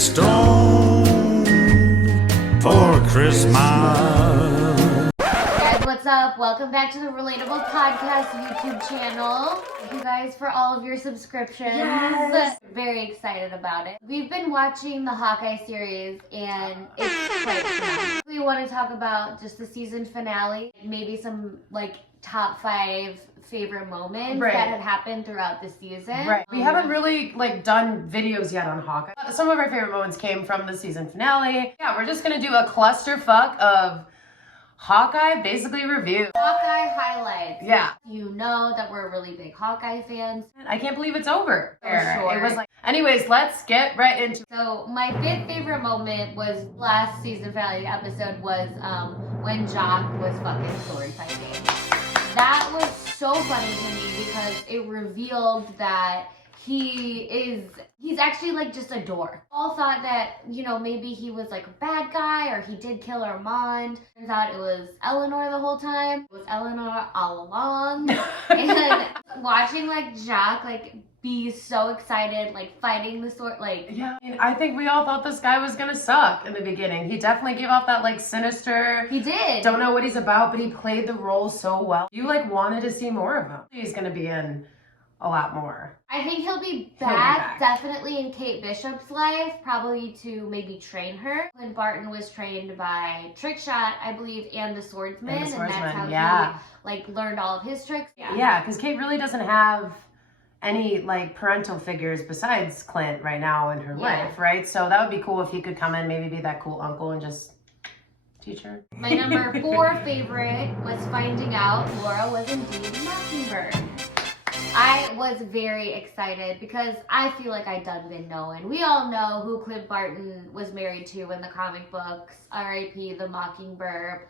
stone for Christmas. Guys, what's up? Welcome back to the Relatable Podcast YouTube channel. Thank you guys for all of your subscriptions. Yes. Very excited about it. We've been watching the Hawkeye series and it's quite fun. We want to talk about just the season finale, maybe some like top 5 favorite moments that have happened throughout the season. Right. We haven't really done videos yet on Hawkeye. Some of our favorite moments came from the season finale. Yeah, we're just gonna do a clusterfuck of Hawkeye basically review. Hawkeye highlights. Yeah. You know that we're really big Hawkeye fans. I can't believe it's over. Sure. It was anyways, let's get right into it. So my 5th favorite moment was last season finale episode was when Jock was fucking sword fighting. That was so funny to me because it revealed that he's actually just a dork. All thought that, maybe he was a bad guy or he did kill Armand. Turns out it was Eleanor the whole time. It was Eleanor all along. And watching Jock be so excited, fighting the sword, Yeah, I think we all thought this guy was gonna suck in the beginning. He definitely gave off that sinister. He did. Don't know what he's about, but he played the role so well. You wanted to see more of him. He's gonna be in a lot more. I think he'll be back definitely in Kate Bishop's life, probably to maybe train her. When Barton was trained by Trickshot, I believe, and the Swordsman, and that's how he learned all of his tricks. Yeah, because Kate really doesn't have any parental figures besides Clint right now in her life, right? So that would be cool if he could come in, maybe be that cool uncle and just teach her. My number 4 favorite was finding out Laura was indeed Mockingbird. I was very excited because I feel like I done been knowing. We all know who Clint Barton was married to in the comic books. R.I.P. the Mockingbird.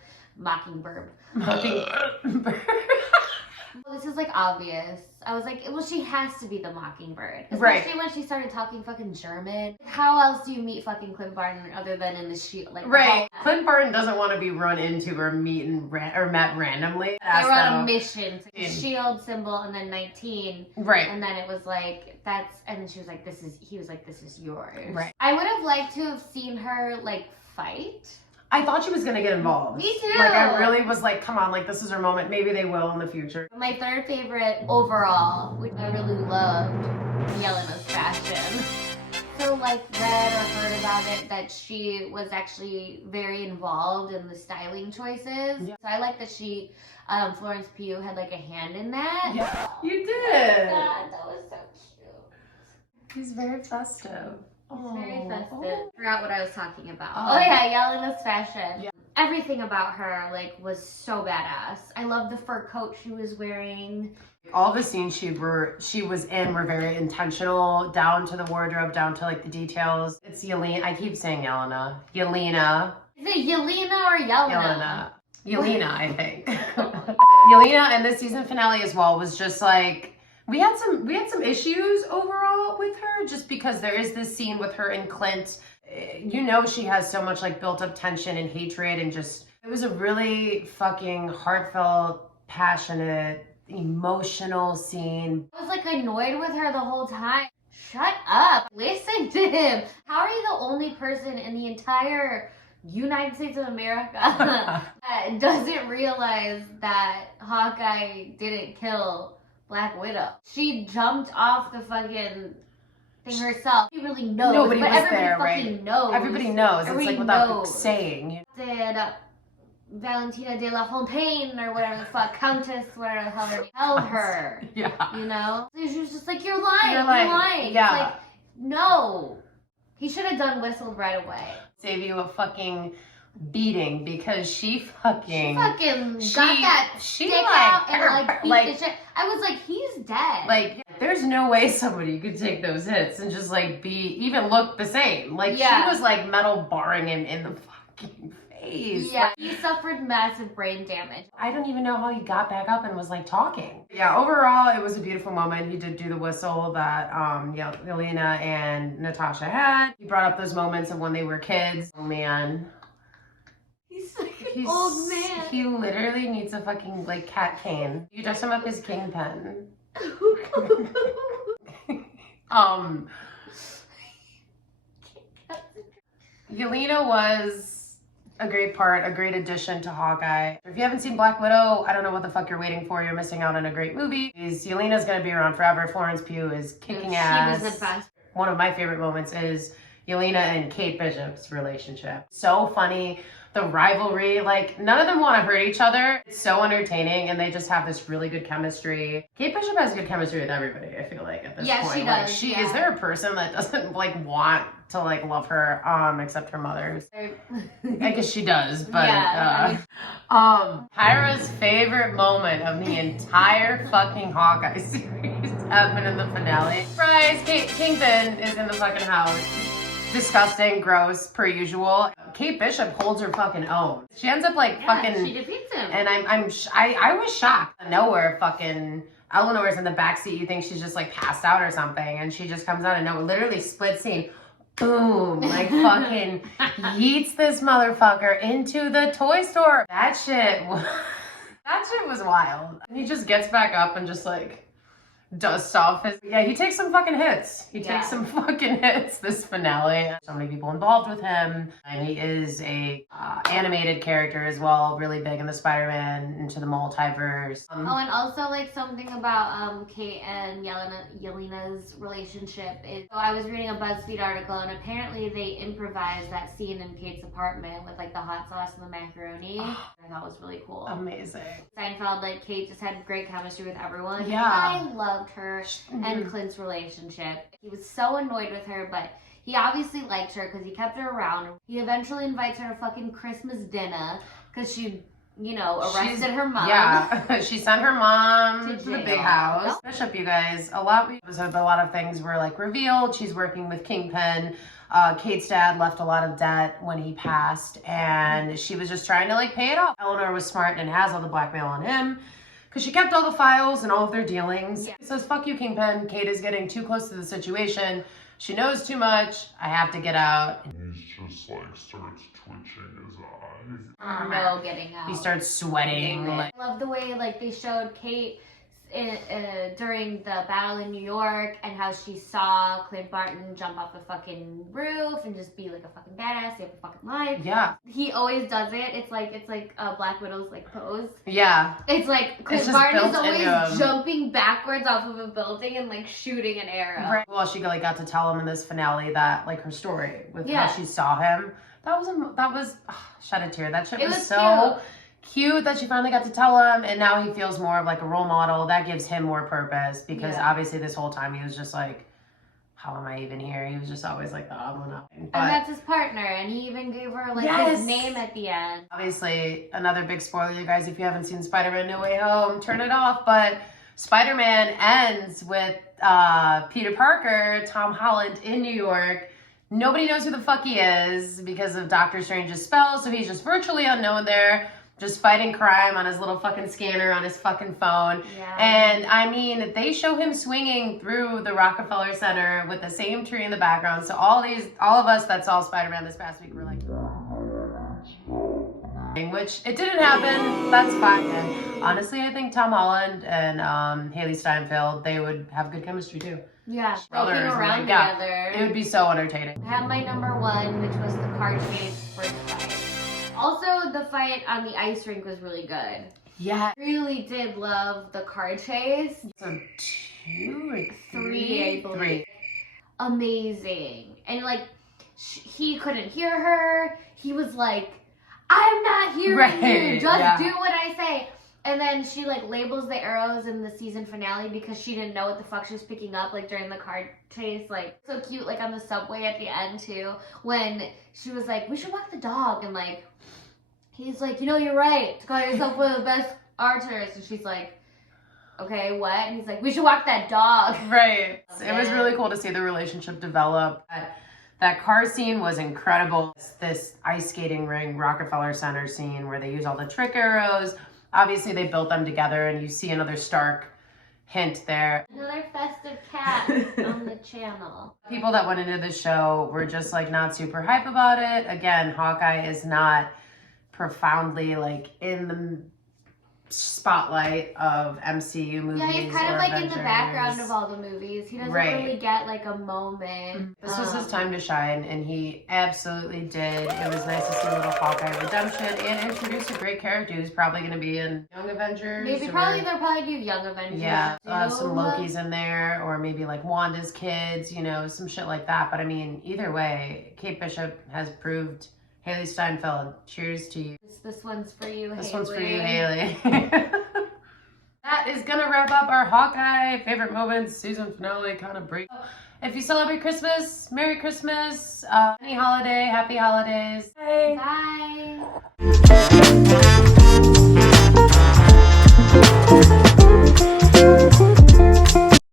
This is obvious. I was well, she has to be the Mockingbird. Especially when she started talking fucking German. How else do you meet fucking Clint Barton other than in the Shield? Clint Barton doesn't want to be run into or met randomly. They were on a mission to Shield symbol and then 19. Right. And then it was and then she was he was this is yours. Right. I would have liked to have seen her fight. I thought she was going to get involved. Me too. I really was come on, this is her moment. Maybe they will in the future. My 3rd favorite overall, which I really loved, Yelena's fashion. So read or heard about it that she was actually very involved in the styling choices. Yeah. So I like that she, Florence Pugh had a hand in that. Yeah, you did. Oh God, that was so cute. He's very festive. It's very festive. Forgot what I was talking about. Oh yeah, Yelena's fashion. Yeah. Everything about her was so badass. I love the fur coat she was wearing. All the scenes she was in were very intentional, down to the wardrobe, down to the details. It's Yelena. I keep saying Yelena. Yelena. Is it Yelena or Yelena? Yelena, I think. Yelena, and the season finale as well was just we had some issues overall with her, just because there is this scene with her and Clint. She has so much built up tension and hatred, and just it was a really fucking heartfelt, passionate, emotional scene. I was annoyed with her the whole time. Shut up. Listen to him. How are you the only person in the entire United States of America that doesn't realize that Hawkeye didn't kill Black Widow? She jumped off the fucking thing herself. She really knows. Nobody but was everybody there, fucking right? knows. Everybody knows. Everybody it's without knows. saying. Did Valentina de la Fontaine or whatever the fuck, Countess, whatever the hell they tell her. Yeah. So she was just you're lying. You're lying. Yeah. It's no. He should have done whistled right away. Save you a fucking beating because she got that stick out and beat the shit. I was he's dead. There's no way somebody could take those hits and just even look the same. She was metal barring him in the fucking face. Yeah, he suffered massive brain damage. I don't even know how he got back up and was talking. Yeah, overall it was a beautiful moment. He did do the whistle that Yelena and Natasha had. He brought up those moments of when they were kids. Oh man. He's old man. He literally needs a fucking cat cane. You dress him up as Kingpin. Yelena was a great part, a great addition to Hawkeye. If you haven't seen Black Widow, I don't know what the fuck you're waiting for. You're missing out on a great movie. Yelena's gonna be around forever. Florence Pugh is kicking ass. She was the best. One of my favorite moments is Yelena and Kate Bishop's relationship. So funny. The rivalry, like none of them want to hurt each other. It's so entertaining and they just have this really good chemistry. Kate Bishop has good chemistry with everybody, I feel like at this point. Yeah, she like, does. Is there a person that doesn't like want to like love her, except her mother? I guess she does, but Yeah, Kyra's favorite moment of the entire fucking Hawkeye series happened in the finale. Surprise, Kingpin is in the fucking house. Disgusting, gross, per usual. Kate Bishop holds her fucking own. She ends up like fucking. She defeats him. And I was shocked. Nowhere fucking Eleanor's in the backseat. You think she's just like passed out or something, and she just comes out and no, literally split scene. Boom, like fucking yeets this motherfucker into the toy store. That shit was wild. And he just gets back up and just like dusts off his, he takes some fucking hits. He takes some fucking hits this finale. So many people involved with him, and he is a animated character as well, really big in the Spider-Man into the multiverse. And also like something about Kate and Yelena's relationship is, so I was reading a BuzzFeed article and apparently they improvised that scene in Kate's apartment with like the hot sauce and the macaroni. I thought was really cool. Amazing. Seinfeld, like Kate just had great chemistry with everyone. Yeah. I loved her and Clint's relationship. He was so annoyed with her, but he obviously liked her because he kept her around. He eventually invites her to fucking Christmas dinner because she, arrested her mom. Yeah, she sent her mom to the jail. big house. Bishop, you guys, a lot of things were like revealed. She's working with Kingpin. Kate's dad left a lot of debt when he passed, and she was just trying to like pay it off. Eleanor was smart and has all the blackmail on him because she kept all the files and all of their dealings. Yeah. Says, fuck you, Kingpin. Kate is getting too close to the situation. She knows too much. I have to get out. He's just like starts twitching his eyes. No getting out. He starts sweating. I love the way like they showed Kate during the battle in New York and how she saw Clint Barton jump off the fucking roof and just be like a fucking badass, save a fucking life. Yeah. He always does it. It's like Black Widow's like pose. Yeah. It's like Clint Barton is always jumping backwards off of a building and like shooting an arrow. Right. Well, she like got to tell him in this finale that like her story with how she saw him. That was shed a tear. That shit was so cute that she finally got to tell him, and now he feels more of like a role model. That gives him more purpose because obviously this whole time he was just like, how am I even here? He was just always like the odd one out. And that's his partner, and he even gave her like his name at the end. Obviously, another big spoiler, you guys, if you haven't seen Spider-Man No Way Home, turn it off. But Spider-Man ends with Peter Parker, Tom Holland in New York. Nobody knows who the fuck he is because of Doctor Strange's spell, so he's just virtually unknown there, just fighting crime on his little fucking scanner on his fucking phone. Yeah. And I mean, they show him swinging through the Rockefeller Center with the same tree in the background. So all of us that saw Spider-Man this past week were like, which it didn't happen. That's fine. And honestly, I think Tom Holland and Haley Steinfeld, they would have good chemistry too. Yeah, brothers around together. It would be so entertaining. I have my number one, which was the car chase first fight. Also, the fight on the ice rink was really good. Yeah. I really did love the car chase. So 2 or 3? I believe. 3. Amazing. And like, he couldn't hear her. He was like, I'm not hearing you. Just do what I say. And then she like labels the arrows in the season finale because she didn't know what the fuck she was picking up like during the car chase. Like so cute, like on the subway at the end too, when she was like, we should walk the dog, and like he's like, you're right, call yourself one of the best archers, and she's like, okay, what? And he's like, we should walk that dog. Right. It was really cool to see the relationship develop. That car scene was incredible. This ice skating ring Rockefeller Center scene where they use all the trick arrows. Obviously, they built them together, and you see another stark hint there. Another festive cat on the channel. People that went into the show were just like not super hype about it. Again, Hawkeye is not profoundly like in the spotlight of MCU movies. Yeah, he's kind of or like Avengers. in the background of all the movies. He doesn't really get like a moment. This was his time to shine, and he absolutely did. It was nice to see a little Hawkeye redemption and introduce a great character who's probably going to be in Young Avengers. Maybe they'll probably do Young Avengers. Yeah, some Loki's in there, or maybe like Wanda's kids, you know, some shit like that. But I mean, either way, Kate Bishop has proved. Haley Steinfeld, cheers to you. This one's for you, Haley. This one's for you, Haley. That is gonna wrap up our Hawkeye favorite moments season finale kind of break. If you celebrate Christmas, Merry Christmas, any holiday, happy holidays. Bye. Bye.